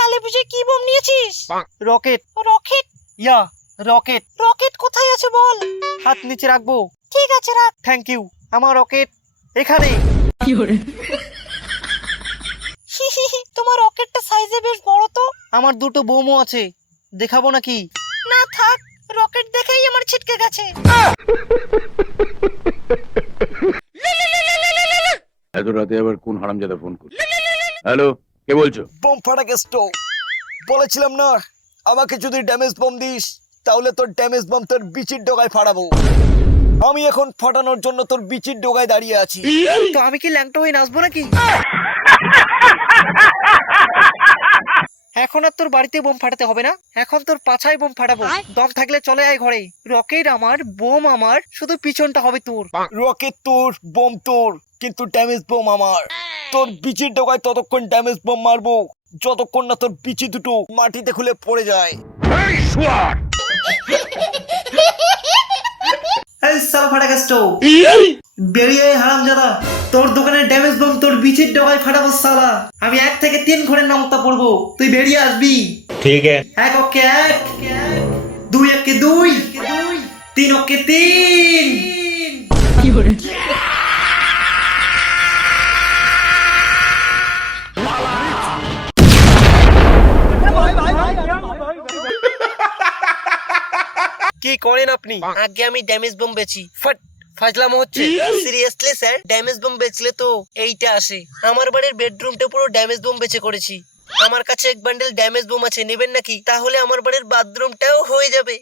কালী পুজোয় কি বোম নিয়েছিস? রকেট। রকেট? ইয়া রকেট। রকেট কোথায় আছে বল? হাত নিচে রাখবো। ঠিক আছে রাখ। Thank you. আমার রকেট এখানে। তোমার রকেটটা সাইজে বেশ বড় তো। আমার দুটো বোমও আছে, দেখাবো নাকি? না থাক, রকেট দেখেই আমার ছিটকে গেছে। এত রাতে আবার কোন হারামজাদা ফোন করছে? হ্যালো, কে বলছো? বোম ফাটাকে স্টো বলেছিলাম না, আমাকে যদি ড্যামেজ বম দিস তাহলে তোর ড্যামেজ বম তোর বিচির ডগায় ফাটাবো। আমি এখন ফাটানোর জন্য তোর বিচির ডগায় দাঁড়িয়ে আছি। তো আমি কি ল্যাংটা হয়ে নাচবো নাকি? এখন আর তোর বাড়িতে বোম ফাটাতে হবে না, এখন তোর পাছায় বোম ফাটাবো। দম থাকলে চলে আয় ঘরে। রকেট আমার, বোম আমার, শুধু পিছনটা হবে তোর। রকেট তোর, বোম তোর, কিন্তু ড্যামেজ বোম আমার। তোর বিচির ডগায় ততক্ষণ ড্যামেজ বোম মারবো যতক্ষণ না তোর বিচি দুটো মাটিতে খুলে পড়ে যায়। এই সাল ফাটাকাস্টো, বেরিয়ে আয় হারামজাদা। তোর দোকানের ড্যামেজ বোম তোর বিচির ডগায় ফাটাবো সালা। আমি 1 থেকে 3 ঘরের নামতা পড়বো, তুই বেরিয়ে আসবি। ठीक है। 1 ওকে 1, 2 একে 2, 3 ওকে 3। কি করেন আপনি? আগে আমি ড্যামেজ বোম বেচি। ফাট, ফাজলামো হচ্ছে। সিরিয়াসলি স্যার, ড্যামেজ বোম বেচলে তো এইটা আসে। আমার বাড়ির বেডরুমটা পুরো ড্যামেজ বোম বেচে করেছি। আমার কাছে 1 বান্ডেল ড্যামেজ বোম আছে, নেবেন নাকি? তাহলে আমার বাড়ির বাথরুমটাও হয়ে যাবে।